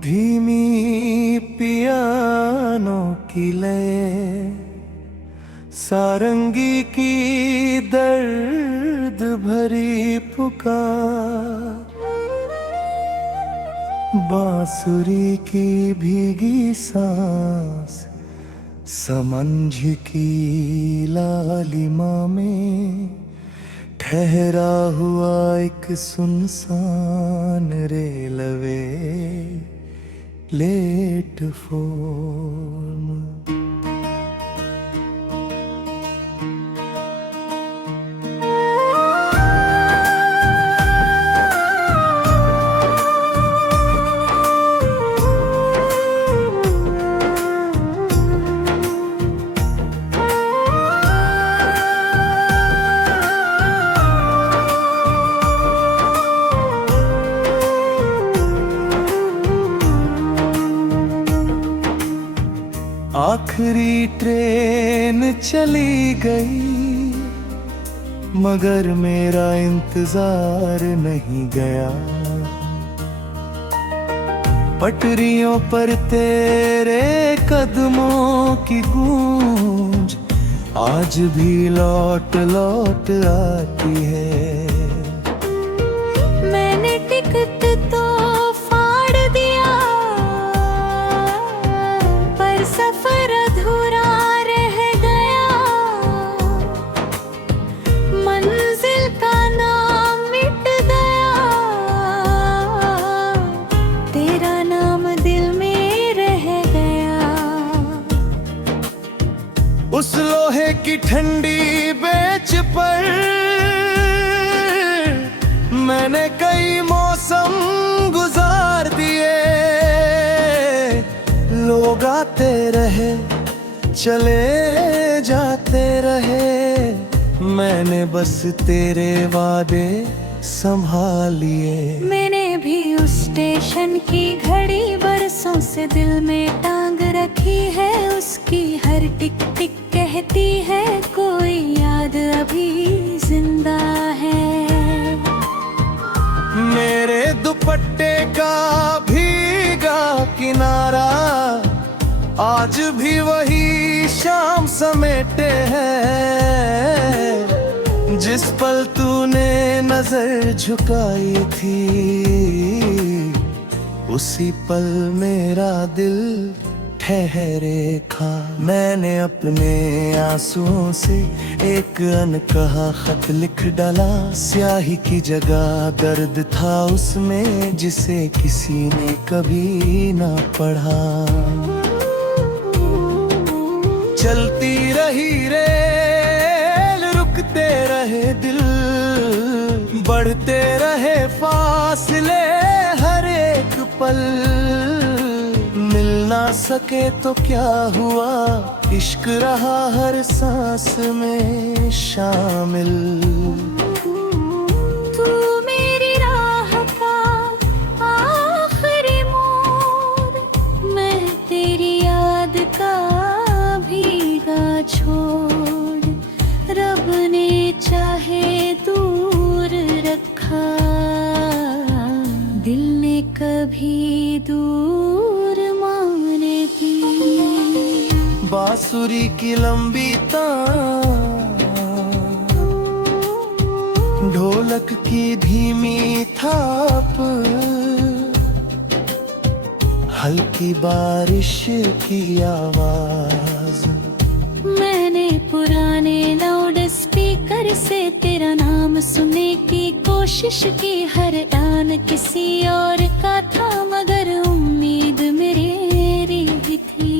धीमी पियानो की लय, सारंगी की दर्द भरी पुकार, बांसुरी की भीगी सांस, समंझ की लालिमा में ठहरा हुआ एक सुनसान रेलवे प्लेटफॉर्म। आखिरी ट्रेन चली गई, मगर मेरा इंतजार नहीं गया। पटरियों पर तेरे कदमों की गूंज आज भी लौट लौट आती है। मैंने टिकट तो फाड़ दिया, पर सफर अधूरा रह गया। मंजिल का नाम मिट गया, तेरा नाम दिल में रह गया। उस लोहे की ठंडी बेंच पर मैंने कई मौसम गुजार दिए। लोग आते रहे, चले जाते रहे, मैंने बस तेरे वादे संभाल लिए। मैंने भी उस स्टेशन की घड़ी बरसों से दिल में टांग रखी है। उसकी हर टिक टिक कहती है कोई याद अभी जिंदा है। मेरे दुपट्टे का भीगा किनारा आज भी वही शाम समेटे हैं। जिस पल तूने नजर झुकाई थी, उसी पल मेरा दिल ठहरे था। मैंने अपने आंसुओं से एक अनकहा खत लिख डाला। स्याही की जगह दर्द था उसमें, जिसे किसी ने कभी ना पढ़ा। चलती रही रेल, रुकते रहे दिल, बढ़ते रहे फासले हर एक पल। मिल ना सके तो क्या हुआ, इश्क रहा हर सांस में शामिल। तू मेरी राह का आखिरी मोड़, मैं तेरी याद का भीगा छोड़। रब ने चाहे दूर रखा, दिल ने कभी दूर माने दी। बांसुरी की लंबी तान, ढोलक की धीमी थाप, हल्की बारिश की आवाज। मैंने पुराने लाउड स्पीकर से तेरा नाम सुनने की कोशिश की। हर आन किसी और का था, मगर उम्मीद मेरी ही थी।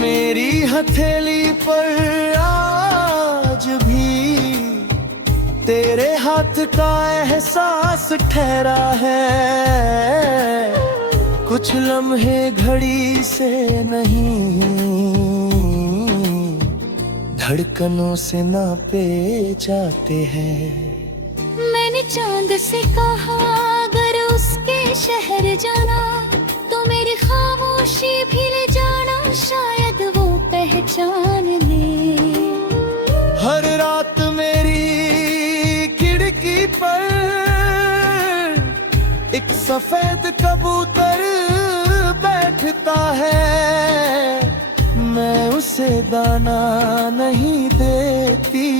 मेरी हथेली पर आज भी तेरे हाथ का एहसास ठहरा है। कुछ लम्हे घड़ी से नहीं, धड़कनों से नापे जाते हैं। मैंने चांद से कहा अगर उसके शहर जाना, तो मेरी खामोशी भी ले जाना, शायद वो पहचान ले। हर रात मेरी खिड़की पर एक सफेद कबूतर बैठता है, मैं उसे दाना नहीं देती,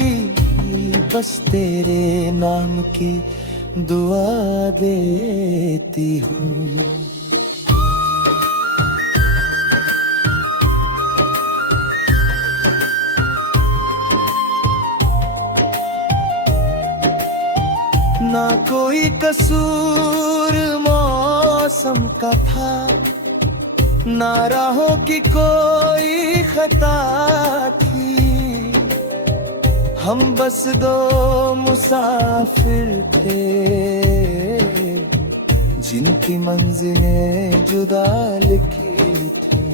बस तेरे नाम की दुआ देती हूँ। ना कोई कसूर मौसम का था, ना राहों की कोई खता थी, हम बस दो मुसाफिर थे जिनकी मंजिलें जुदा लिखी थी।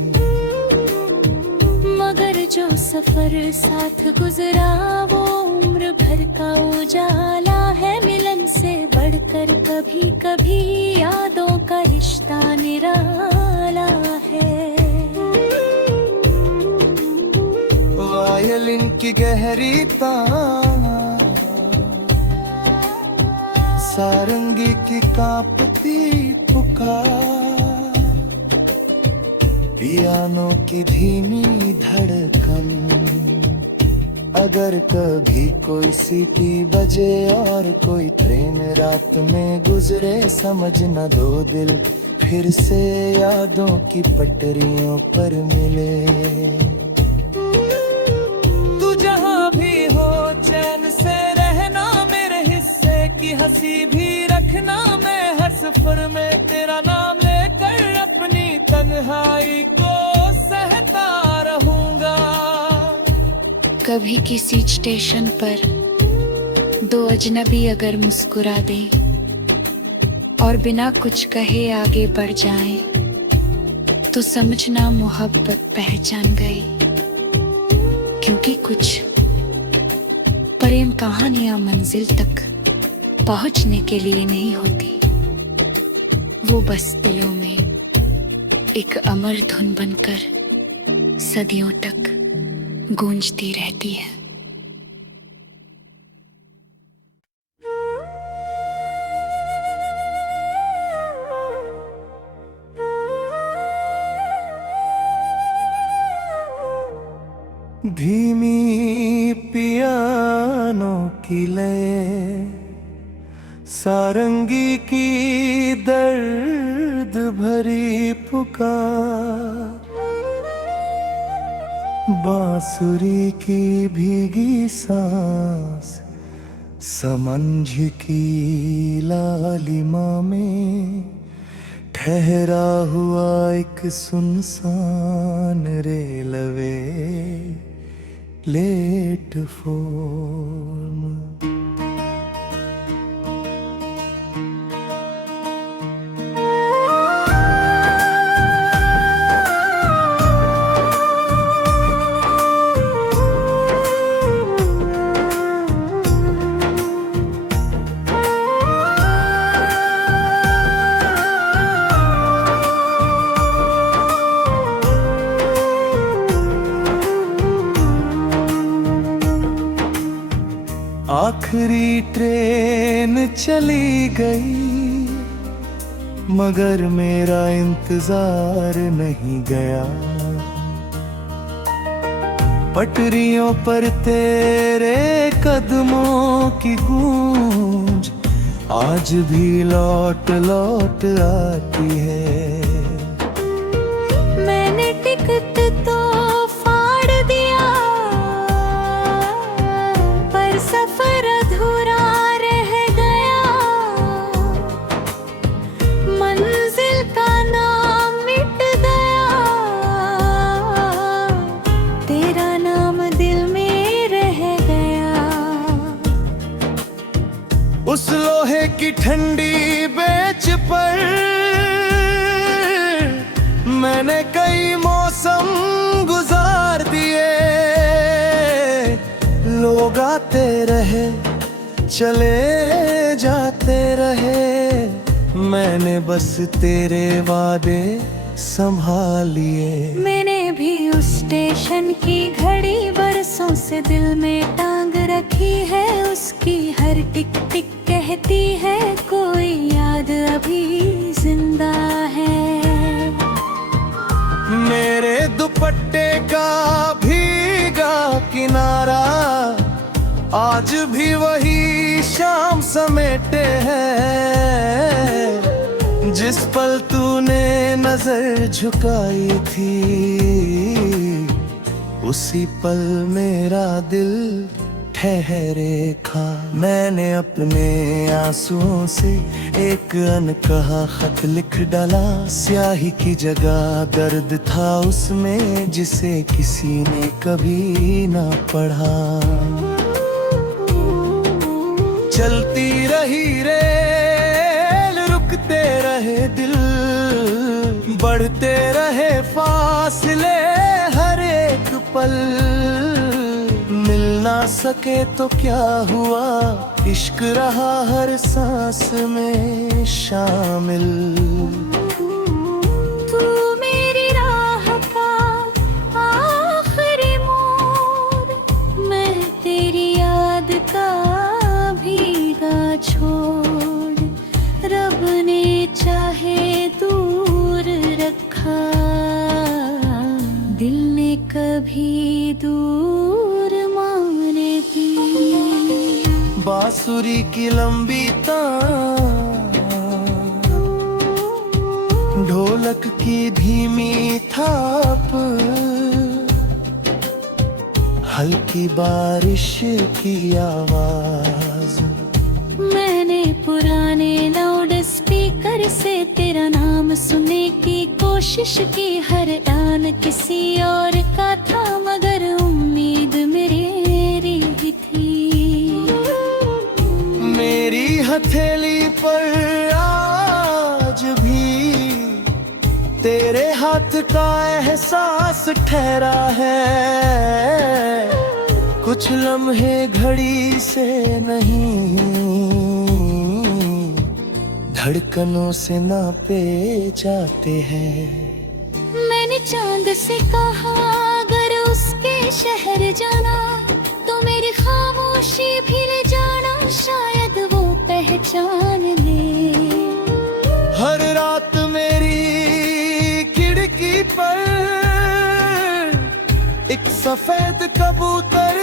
मगर जो सफर साथ गुजरा वो उम्र भर का उजाला है, मिलन से बढ़कर कभी कभी यादों का रिश्ता निराला है। वायलिन की गहरी तान, सारंगी की कांपती पुकार, पियानो की धीमी धड़कन, अगर कभी कोई सीटी बजे और कोई ट्रेन रात में गुजरे, समझ न दो दिल फिर से यादों की पटरियों पर मिले। तू जहाँ भी हो चैन से रहना, मेरे हिस्से की हंसी भी रखना, मैं हर सफर में तेरा नाम लेकर अपनी तन्हाई को सहता रहूंगा। कभी किसी स्टेशन पर दो अजनबी अगर मुस्कुरा दे और बिना कुछ कहे आगे बढ़ जाए, तो समझना मोहब्बत पहचान गई, क्योंकि कुछ प्रेम कहानियां मंजिल तक पहुंचने के लिए नहीं होती, वो बस दिलों में एक अमर धुन बनकर सदियों तक गूंजती रहती है। धीमी पियानो की लय, सारंगी की दर्द भरी पुकार, बांसुरी की भीगी सांस, समंझ की लालिमा में ठहरा हुआ एक सुनसान रेलवे प्लेटफॉर्म। आखिरी ट्रेन चली गई, मगर मेरा इंतजार नहीं गया। पटरियों पर तेरे कदमों की गूंज आज भी लौट लौट आती है। मैंने टिकट तो फाड़ दिया, पर सफर अधूरा रह गया। मंजिल का नाम मिट गया, तेरा नाम दिल में रह गया। उस लोहे की ठंडी बेंच पर मैंने कई मौसम गुजार दिए। लोग आते रहे चले जाते रहे, मैंने बस तेरे वादे संभाल लिए। मैंने भी उस स्टेशन की घड़ी बरसों से दिल में टांग रखी है। उसकी हर टिक टिक कह कहती है कोई याद अभी जिंदा है। मेरे दुपट्टे का भीगा किनारा आज भी वही शाम समेटे हैं। जिस पल तूने नजर झुकाई थी उसी पल मेरा दिल ठहरे था। मैंने अपने आंसुओं से एक अनकहा खत लिख डाला। स्याही की जगह दर्द था उसमें जिसे किसी ने कभी ना पढ़ा। चलती रही रेल रुकते रहे दिल, बढ़ते रहे फासले हर एक पल। मिल ना सके तो क्या हुआ, इश्क रहा हर सांस में शामिल। तू मेरी राह का आखिरी मोड़, मैं तेरी याद का भीगा छोड़। रब ने चाहे दूर रखा, दिल ने कभी दूर माने दी। बांसुरी की लंबी तान, ढोलक की धीमी थाप, हल्की बारिश की आवाज। मैंने पुराने लाउड स्पीकर से तेरा नाम सुनने की कोशिश की। हर आन किसी और का था मगर उम्मीद मेरी ही थी। मेरी हथेली पर आज भी तेरे हाथ का एहसास ठहरा है। कुछ लम्हे घड़ी से नहीं, धड़कनों से नापे जाते हैं। मैंने चांद से कहा अगर उसके शहर जाना तो मेरी खामोशी भी ले जाना, शायद वो पहचान ले। हर रात मेरी खिड़की पर एक सफेद कबूतर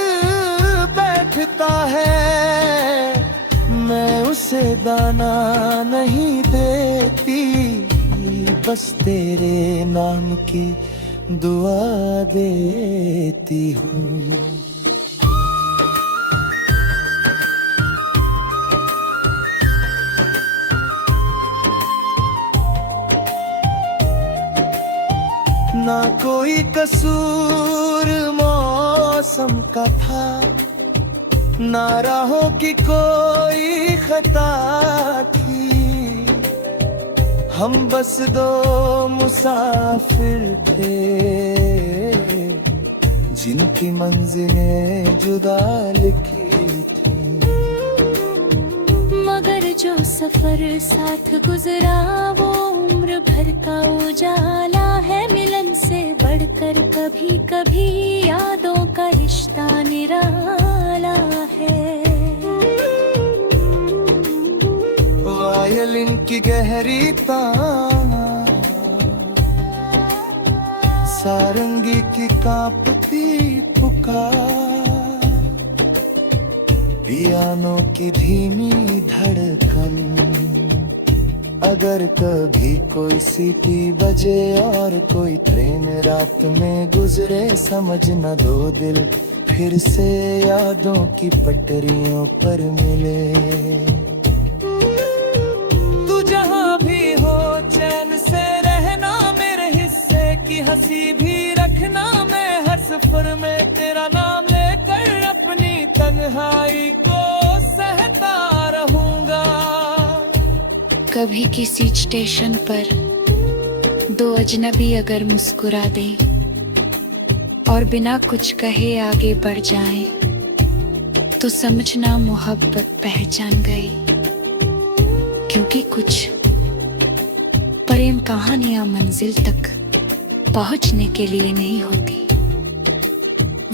बैठता है। मैं उसे दाना नहीं देती, बस तेरे नाम की दुआ देती हूँ। ना कोई कसूर मौसम का था, ना राहों की कोई खता थी। हम बस दो मुसाफिर थे जिनकी मंजिलें जुदा लिखी थी। मगर जो सफर साथ गुजरा वो उम्र भर का उजाला है। मिलन से बढ़कर कभी कभी यादों का रिश्ता निराला है। वायलिन की गहरी तान, सारंगी की कांपती पुकार, पियानो की धीमी धड़कन। अगर कभी कोई सीटी बजे और कोई ट्रेन रात में गुजरे, समझ न दो दिल फिर से यादों की पटरियों पर मिले। तू जहाँ भी हो चैन से रहना, मेरे हिस्से की हंसी भी रखना। मैं हर सफर में तेरा नाम लेकर अपनी तन्हाई को सहता रहूंगा। कभी किसी स्टेशन पर दो अजनबी अगर मुस्कुरा दे और बिना कुछ कहे आगे बढ़ जाएं, तो समझना मोहब्बत पहचान गई। क्योंकि कुछ प्रेम कहानियां मंजिल तक पहुंचने के लिए नहीं होती,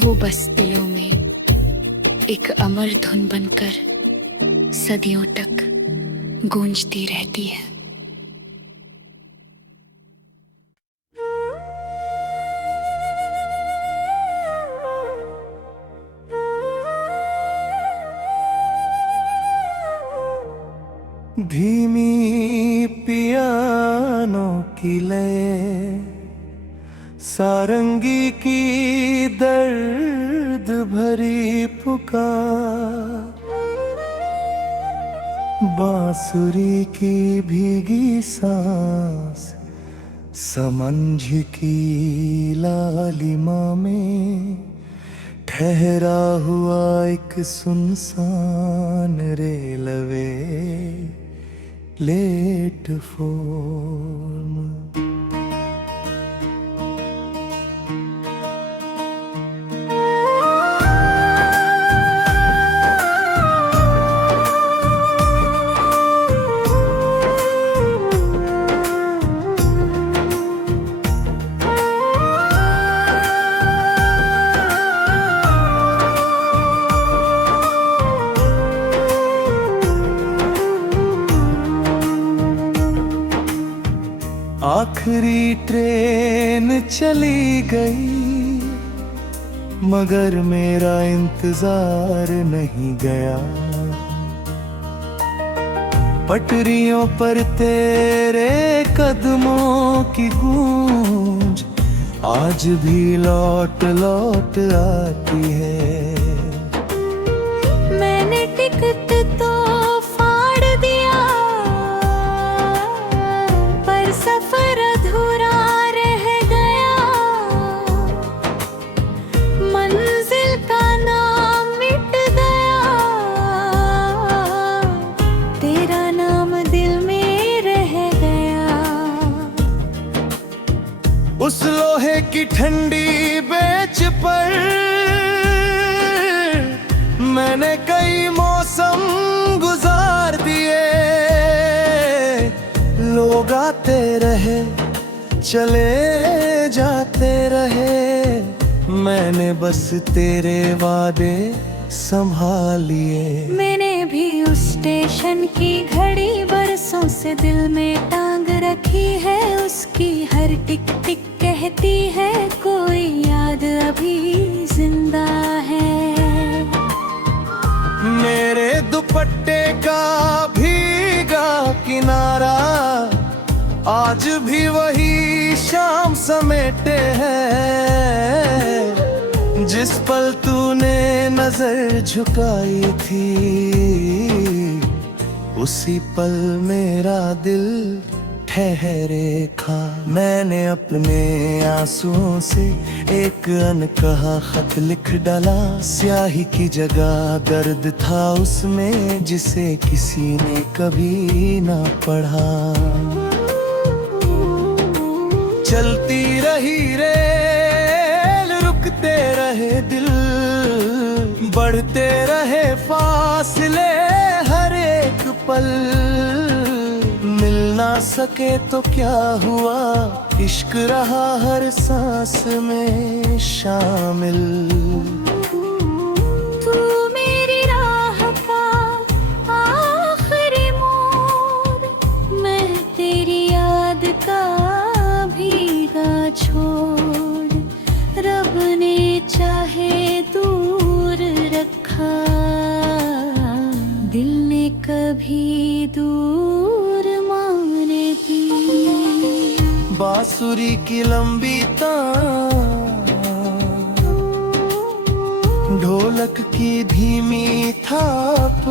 वो बस दिलों में एक अमर धुन बनकर सदियों तक गूंजती रहती है। धीमी पियानो की लय, सारंगी की दर्द भरी पुकार, बांसुरी की भीगी सांस, समंझ की लालिमा में ठहरा हुआ एक सुनसान रेलवे प्लेटफॉर्म। आखिरी ट्रेन चली गई, मगर मेरा इंतजार नहीं गया। पटरियों पर तेरे कदमों की गूंज आज भी लौट लौट आती है। मैंने टिकट तो फाड़ दिया, पर सफर अधूरा रह गया। मंजिल का नाम मिट गया, तेरा नाम दिल में रह गया। उस लोहे की ठंडी बेंच पर मैंने कई मौसम गुजार दिए। लोग आते रहे, चले जाते रहे, मैंने बस तेरे वादे संभाल लिए। मैंने भी उस स्टेशन की घड़ी बरसों से दिल में टांग रखी है। उसकी हर टिक टिक कहती है कोई याद अभी जिंदा है। मेरे दुपट्टे का भीगा किनारा आज भी वही शाम समेटे है, जिस पल तूने नजर झुकाई थी। उसी पल मेरा दिल ठहरे था। मैंने अपने आंसुओं से एक अनकहा खत लिख डाला। स्याही की जगह दर्द था उसमें, जिसे किसी ने कभी ना पढ़ा। चलती रही रेल, रुकते रहे दिल, बढ़ते रहे फासले हर एक पल। मिल ना सके तो क्या हुआ, इश्क रहा हर सांस में शामिल। तू मेरी राह का आखिरी मोड़, मैं तेरी याद का भीगा छोड़। रब ने चाहे दूर रखा, दिल ने कभी दूर माने दी। बांसुरी की लंबी तान, ढोलक की धीमी थाप,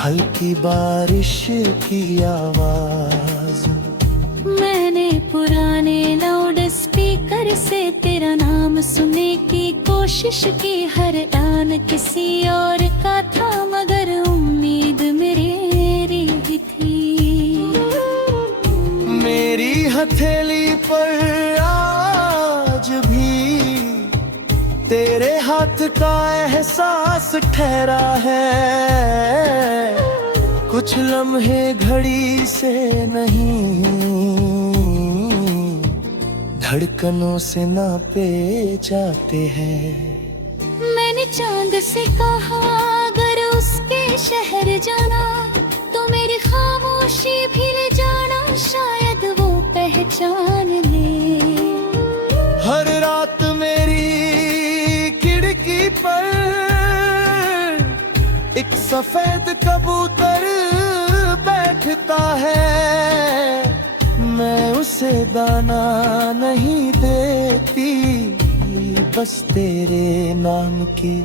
हल्की बारिश की आवाज। मैंने पुराने लाउड स्पीकर से तेरा नाम सुनने की कोशिश की। हर आन किसी और का था, मगर उम्मीद मेरी ही थी। मेरी हथेली पर आज भी तेरे हाथ का एहसास ठहरा है। कुछ लम्हे घड़ी से नहीं, धड़कनों से नापे जाते हैं। मैंने चांद से कहा शहर जाना, तो मेरी खामोशी भी ले जाना, शायद वो पहचान ले। हर रात मेरी खिड़की पर एक सफेद कबूतर बैठता है, मैं उसे दाना नहीं देती, बस तेरे नाम की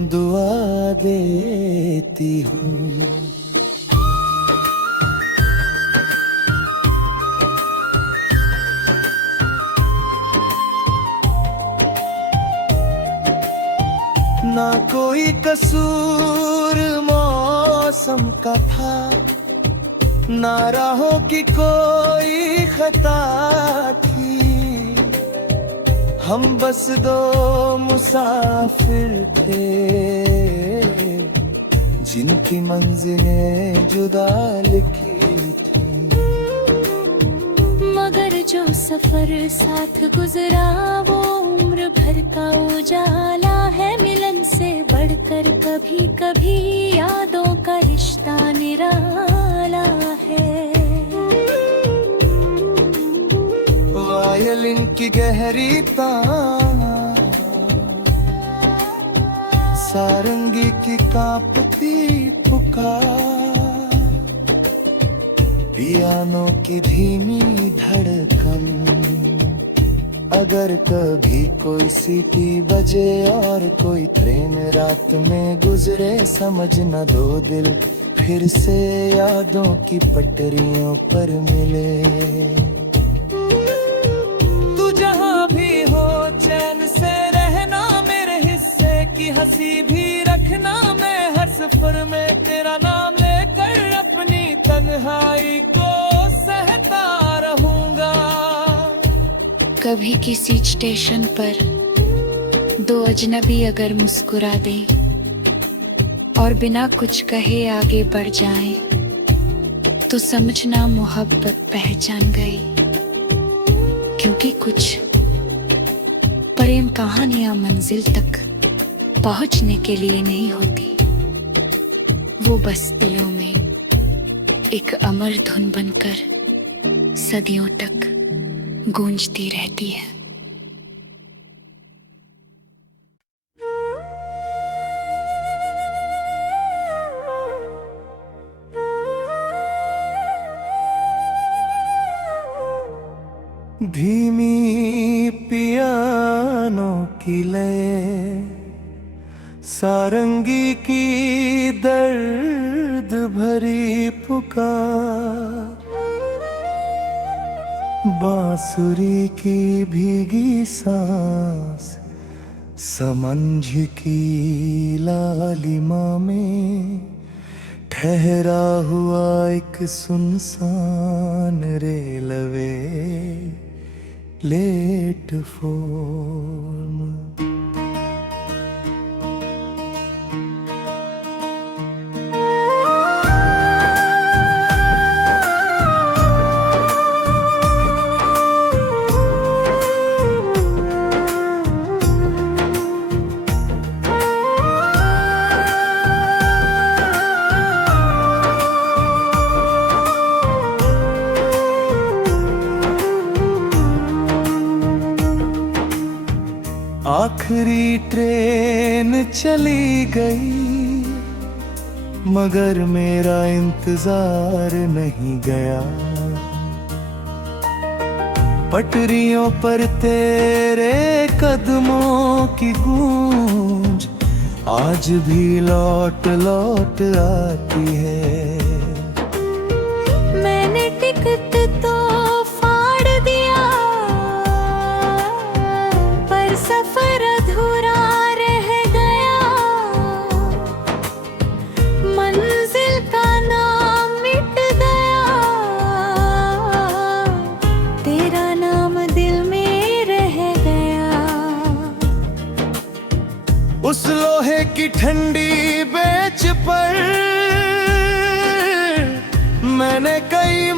दुआ देती हूँ। ना कोई कसूर मौसम का था, ना राहों की कोई खता थी, हम बस दो मुसाफिर थे, जिनकी मंजिलें जुदा लिखी थी। मगर जो सफर साथ गुजरा वो उम्र भर का उजाला है, मिलन से बढ़कर कभी कभी यादों का रिश्ता निराला है। वायलिन की गहरी तान, सारंगी की कांपती पुकार, पियानो की धीमी धड़कन, अगर कभी कोई सीटी बजे और कोई ट्रेन रात में गुजरे, समझ न दो दिल फिर से यादों की पटरियों पर मिले। तू जहाँ भी हो चैन से रहना, मेरे हिस्से की हंसी भी रखना, मैं हर सफर में तेरा नाम लेकर अपनी तन्हाई को सहता रहूंगा। कभी किसी स्टेशन पर दो अजनबी अगर मुस्कुरा दे और बिना कुछ कहे आगे बढ़ जाएं, तो समझना मोहब्बत पहचान गई, क्योंकि कुछ प्रेम कहानियां मंजिल तक पहुंचने के लिए नहीं होती, वो बस दिलों में एक अमर धुन बनकर सदियों तक गूंजती रहती है। धीमी पियानो की लय, सारंगी की दर्द भरी पुकार, बांसुरी की भीगी सांस, समंझ की लालिमा में ठहरा हुआ एक सुनसान रेलवे प्लेटफॉर्म। आखिरी ट्रेन चली गई, मगर मेरा इंतजार नहीं गया, पटरियों पर तेरे कदमों की गूंज आज भी लौट लौट आती है। मैंने टिकट तो फाड़ दिया, पर सफर अधूरा रह गया, मंजिल का नाम मिट गया, तेरा नाम दिल में रह गया। उस लोहे की ठंडी बेंच पर मैंने कई